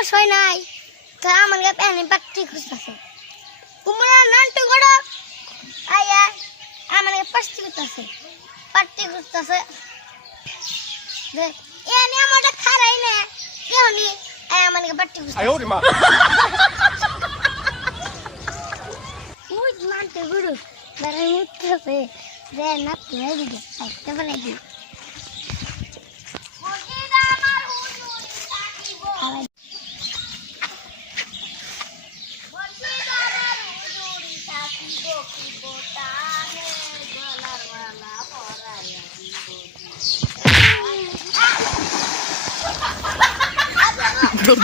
অবশ্যই নাই তো আমার কাছে এনে পাট্টি খুঁজতেছে কুমড়া নান্টু গড় আয়া আমার কাছে পাট্টি খুঁজতেছে দেখ এনে আমারটা খারাই না কেউনি আমার কাছে পাট্টি খুঁজতেছে আয় ওরে মা ওই নান্টু গড় দাঁড়াই উঠতেছে দে না তুই দিকে একটা বলে দি Bro,